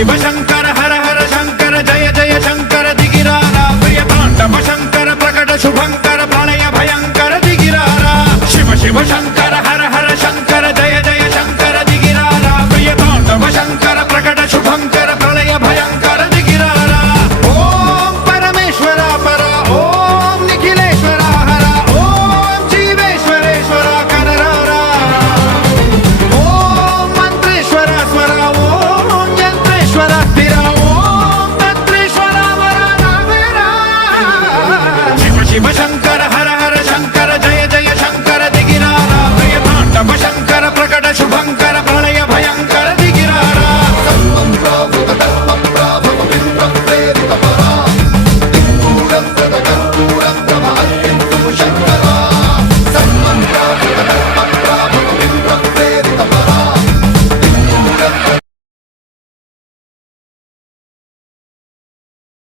शिव शंकर हर हर शंकर जय जय शंकर दिगिरारा प्रिय तांडव शंकर प्रकट शुभंकर प्रलय भयंकर दिगिरारा शिव शिव शंकर